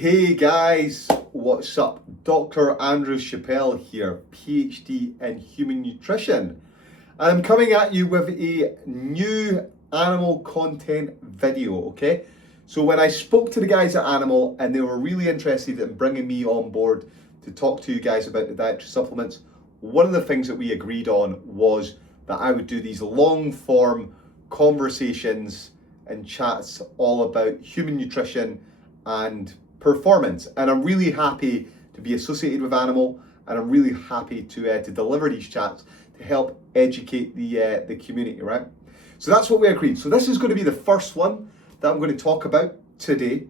Hey guys, what's up? Dr. Andrew Chappell here, PhD in Human Nutrition. I'm coming at you with a new animal content video, okay? So when I spoke to the guys at Animal and they were really interested in bringing me on board to talk to you guys about the dietary supplements, one of the things that we agreed on was that I would do these long form conversations and chats all about human nutrition and performance. And I'm really happy to be associated with Animal, and I'm really happy to deliver these chats to help educate the community, right? So that's what we agreed. So this is going to be the first one that I'm going to talk about today.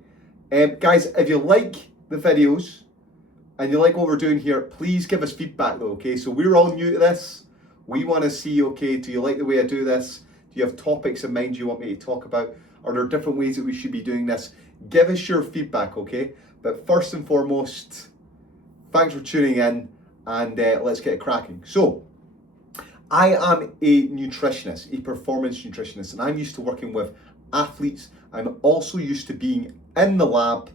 Guys, if you like the videos and you like what we're doing here, please give us feedback though, okay? So we're all new to this. We want to see, okay, do you like the way I do this? Do you have topics in mind you want me to talk about? Are there different ways that we should be doing this? Give us your feedback, okay? But first and foremost, thanks for tuning in, and let's get cracking. So, I am a nutritionist, a performance nutritionist, and I'm used to working with athletes. I'm also used to being in the lab,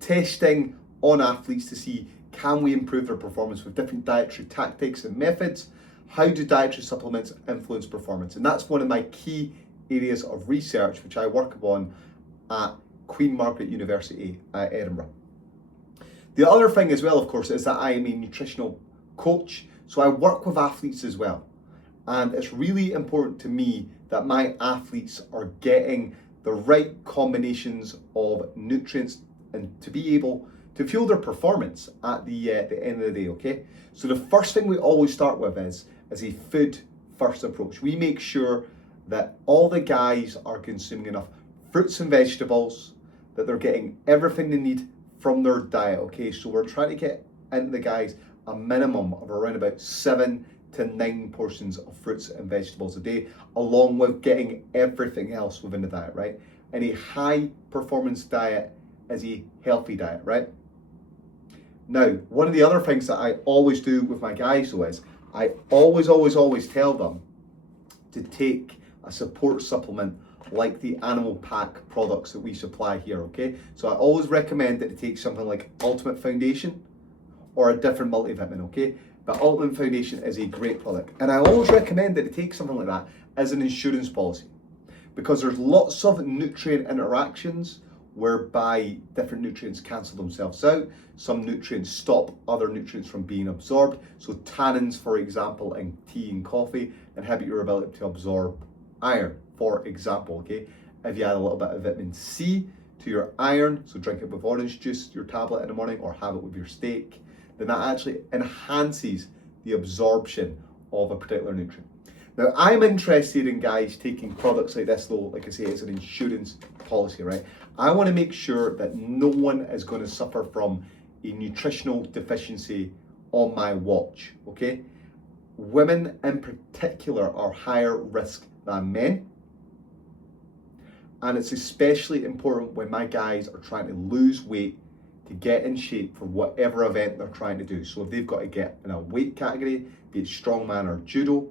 testing on athletes to see, can we improve their performance with different dietary tactics and methods? How do dietary supplements influence performance? And that's one of my key areas of research, which I work upon at Queen Margaret University at Edinburgh. The other thing as well, of course, is that I am a nutritional coach, so I work with athletes as well. And it's really important to me that my athletes are getting the right combinations of nutrients and to be able to fuel their performance at the end of the day, okay? So the first thing we always start with is a food first approach. We make sure that all the guys are consuming enough fruits and vegetables, that they're getting everything they need from their diet, okay? So we're trying to get into the guys a minimum of around about 7 to 9 portions of fruits and vegetables a day, along with getting everything else within the diet, right? And a high performance diet is a healthy diet, right? Now, one of the other things that I always do with my guys though is I always tell them to take a support supplement like the Animal Pack products that we supply here, okay? So I always recommend that they take something like Ultimate Foundation or a different multivitamin, okay? But Ultimate Foundation is a great product. And I always recommend that they take something like that as an insurance policy, because there's lots of nutrient interactions whereby different nutrients cancel themselves out. Some nutrients stop other nutrients from being absorbed. So tannins, for example, in tea and coffee inhibit your ability to absorb iron, for example, okay? If you add a little bit of vitamin C to your iron, so drink it with orange juice, your tablet in the morning, or have it with your steak, then that actually enhances the absorption of a particular nutrient. Now, I'm interested in guys taking products like this though, like I say, it's an insurance policy, right? I want to make sure that no one is going to suffer from a nutritional deficiency on my watch, okay? Women in particular are higher risk than men. And it's especially important when my guys are trying to lose weight to get in shape for whatever event they're trying to do. So if they've got to get in a weight category, be it strongman or judo,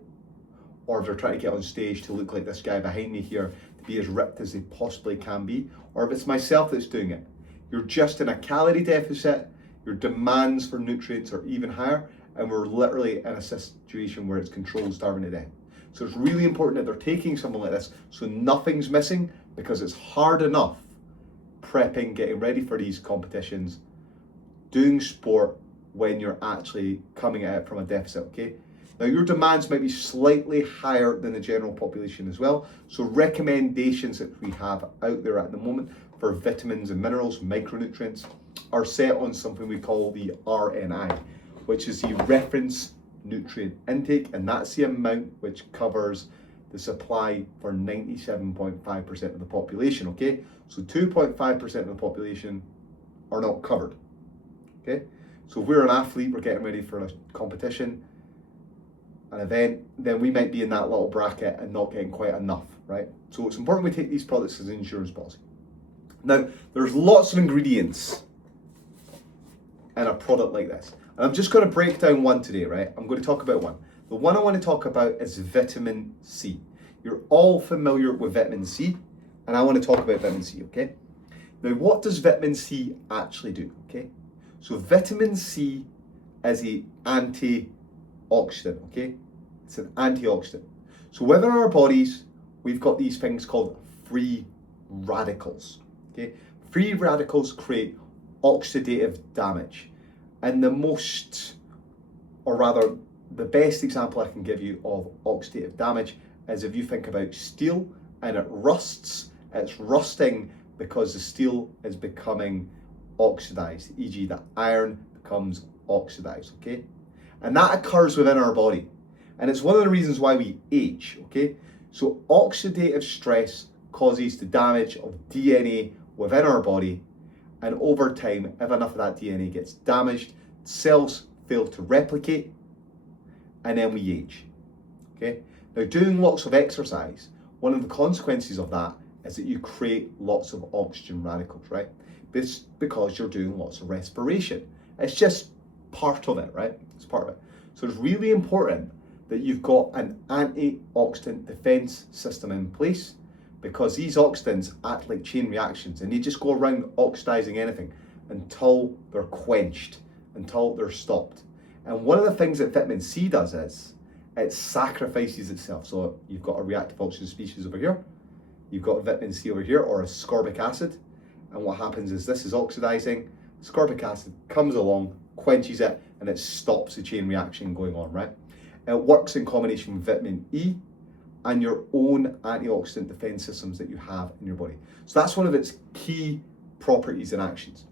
or if they're trying to get on stage to look like this guy behind me here, to be as ripped as they possibly can be, or if it's myself that's doing it, you're just in a calorie deficit, your demands for nutrients are even higher, and we're literally in a situation where it's controlled starving to death. So it's really important that they're taking something like this so nothing's missing, because it's hard enough prepping, getting ready for these competitions, doing sport when you're actually coming at it from a deficit, okay? Now your demands might be slightly higher than the general population as well. So recommendations that we have out there at the moment for vitamins and minerals, micronutrients, are set on something we call the RNI, which is the reference nutrient intake, and that's the amount which covers the supply for 97.5% of the population, okay? So 2.5% of the population are not covered, okay? So if we're an athlete, we're getting ready for a competition, an event, then we might be in that little bracket and not getting quite enough, right? So it's important we take these products as an insurance policy. Now, there's lots of ingredients in a product like this. And I'm just going to break down one today, right? I'm going to talk about one. The one I want to talk about is vitamin C. You're all familiar with vitamin C, and I want to talk about vitamin C, okay? Now, what does vitamin C actually do? Okay, so vitamin C is an antioxidant. Okay, it's an antioxidant. So within our bodies, we've got these things called free radicals. Okay, free radicals create oxidative damage, and the best example I can give you of oxidative damage is if you think about steel and it rusts. It's rusting because the steel is becoming oxidized, e.g. the iron becomes oxidized, okay? And that occurs within our body. And it's one of the reasons why we age, okay? So oxidative stress causes the damage of DNA within our body, and over time, if enough of that DNA gets damaged, cells fail to replicate, and then we age, okay? Now, doing lots of exercise, one of the consequences of that is that you create lots of oxygen radicals, right? This because you're doing lots of respiration. It's just part of it, right? It's part of it. So it's really important that you've got an antioxidant defense system in place, because these oxidants act like chain reactions and they just go around oxidizing anything until they're quenched, until they're stopped. And one of the things that vitamin C does is it sacrifices itself. So you've got a reactive oxygen species over here, you've got vitamin C over here, or ascorbic acid, and what happens is this is oxidizing, ascorbic acid comes along, quenches it, and it stops the chain reaction going on, right? It works in combination with vitamin E and your own antioxidant defense systems that you have in your body. So that's one of its key properties and actions.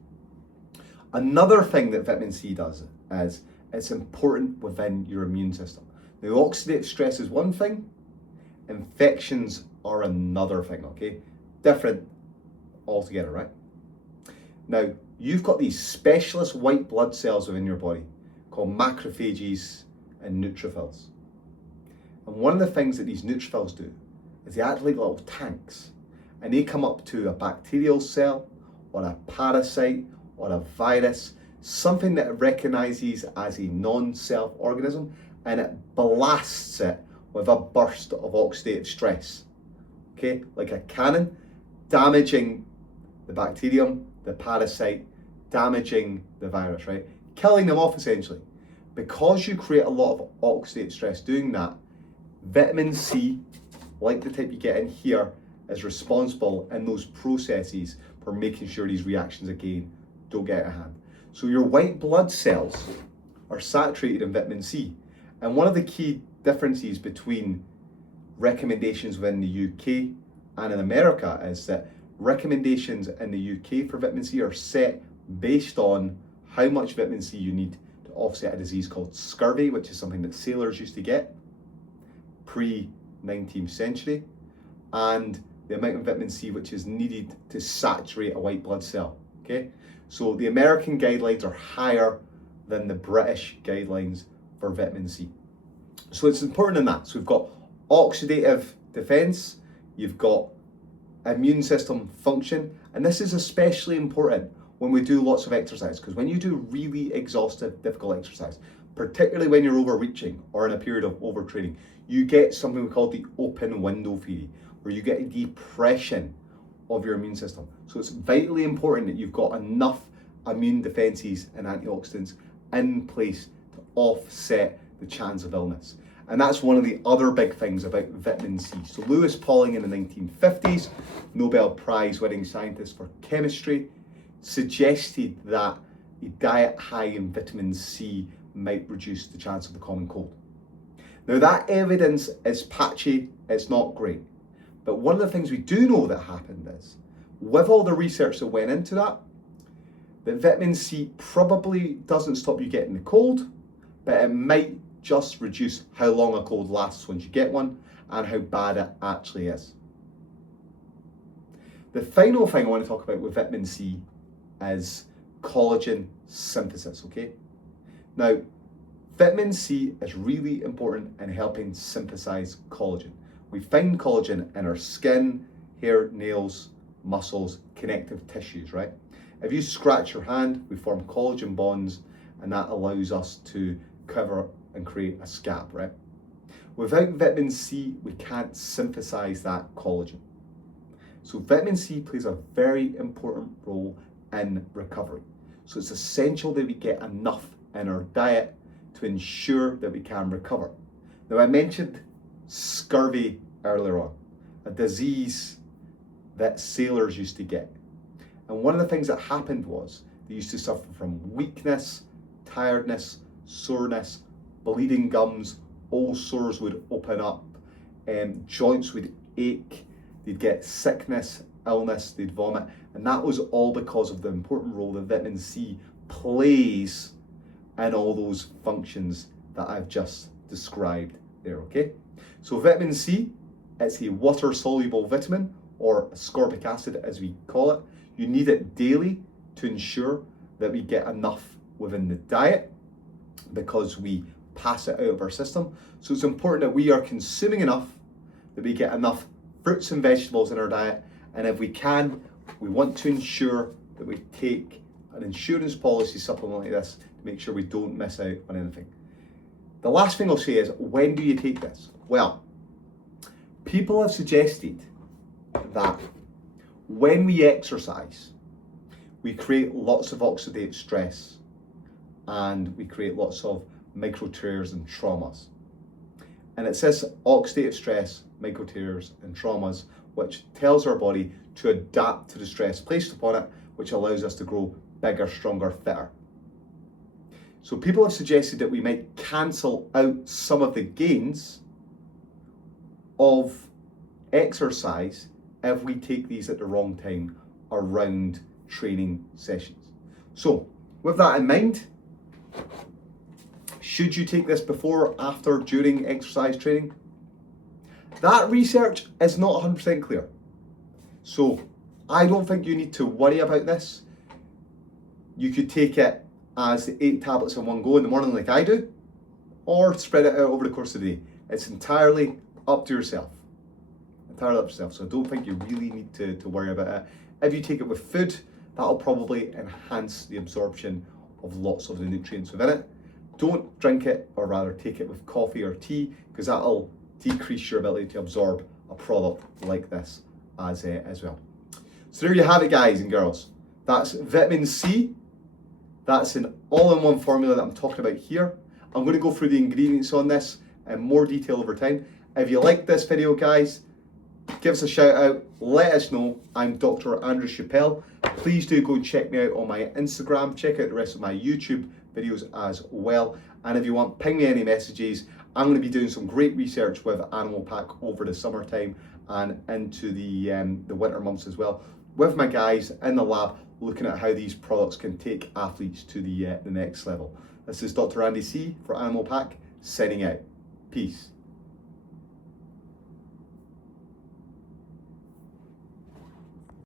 Another thing that vitamin C does is it's important within your immune system. Now, oxidative stress is one thing, infections are another thing, okay? Different altogether, right? Now, you've got these specialist white blood cells within your body called macrophages and neutrophils. And one of the things that these neutrophils do is they act like little tanks, and they come up to a bacterial cell or a parasite or a virus, something that it recognizes as a non-self organism, and it blasts it with a burst of oxidative stress, okay, like a cannon, damaging the bacterium, the parasite, damaging the virus, right, killing them off essentially. Because you create a lot of oxidative stress doing that, vitamin C, like the type you get in here, is responsible in those processes for making sure these reactions again don't get out of hand. So your white blood cells are saturated in vitamin C. And one of the key differences between recommendations within the UK and in America is that recommendations in the UK for vitamin C are set based on how much vitamin C you need to offset a disease called scurvy, which is something that sailors used to get pre-19th century, and the amount of vitamin C which is needed to saturate a white blood cell, okay? So the American guidelines are higher than the British guidelines for vitamin C. So it's important in that. So we've got oxidative defense, you've got immune system function, and this is especially important when we do lots of exercise, because when you do really exhaustive, difficult exercise, particularly when you're overreaching or in a period of overtraining, you get something we call the open window theory, where you get a depression of your immune system. So it's vitally important that you've got enough immune defenses and antioxidants in place to offset the chance of illness. And that's one of the other big things about vitamin C. So Lewis Pauling in the 1950s, Nobel Prize winning scientist for chemistry, suggested that a diet high in vitamin C might reduce the chance of the common cold. Now that evidence is patchy, it's not great. But one of the things we do know that happened is, with all the research that went into that vitamin C probably doesn't stop you getting the cold, but it might just reduce how long a cold lasts once you get one and how bad it actually is. The final thing I want to talk about with vitamin C is collagen synthesis, okay? Now, vitamin C is really important in helping synthesize collagen. We find collagen in our skin, hair, nails, muscles, connective tissues, right? If you scratch your hand, we form collagen bonds, and that allows us to cover and create a scab, right? Without vitamin C, we can't synthesize that collagen. So vitamin C plays a very important role in recovery. So it's essential that we get enough in our diet to ensure that we can recover. Now, I mentioned scurvy earlier on, a disease that sailors used to get. And one of the things that happened was they used to suffer from weakness, tiredness, soreness, bleeding gums, all sores would open up, joints would ache, they'd get sickness, illness, they'd vomit, and that was all because of the important role that vitamin C plays in all those functions that I've just described there, okay? So vitamin C, it's a water-soluble vitamin, or ascorbic acid as we call it. You need it daily to ensure that we get enough within the diet because we pass it out of our system. So it's important that we are consuming enough, that we get enough fruits and vegetables in our diet, and if we can, we want to ensure that we take an insurance policy supplement like this to make sure we don't miss out on anything. The last thing I'll say is, when do you take this? Well, people have suggested that when we exercise, we create lots of oxidative stress and we create lots of micro tears and traumas. And it says oxidative stress, micro tears and traumas, which tells our body to adapt to the stress placed upon it, which allows us to grow bigger, stronger, fitter. So people have suggested that we might cancel out some of the gains of exercise if we take these at the wrong time around training sessions. So with that in mind, should you take this before, after, during exercise training? That research is not 100% clear. So I don't think you need to worry about this. You could take it as 8 tablets in one go in the morning like I do, or spread it out over the course of the day. It's entirely up to yourself. Entirely up to yourself. So I don't think you really need to worry about it. If you take it with food, that'll probably enhance the absorption of lots of the nutrients within it. Don't drink it, or rather take it with coffee or tea, because that'll decrease your ability to absorb a product like this as well. So there you have it, guys and girls. That's vitamin C. That's an all-in-one formula that I'm talking about here. I'm going to go through the ingredients on this in more detail over time. If you like this video, guys, give us a shout out, let us know. I'm Dr. Andrew Chappell. Please do go check me out on my Instagram, check out the rest of my YouTube videos as well. And if you want, ping me any messages. I'm going to be doing some great research with Animal Pack over the summertime and into the winter months as well, with my guys in the lab looking at how these products can take athletes to the next level. This is Dr. Andy C for Animal Pack, signing out. Peace.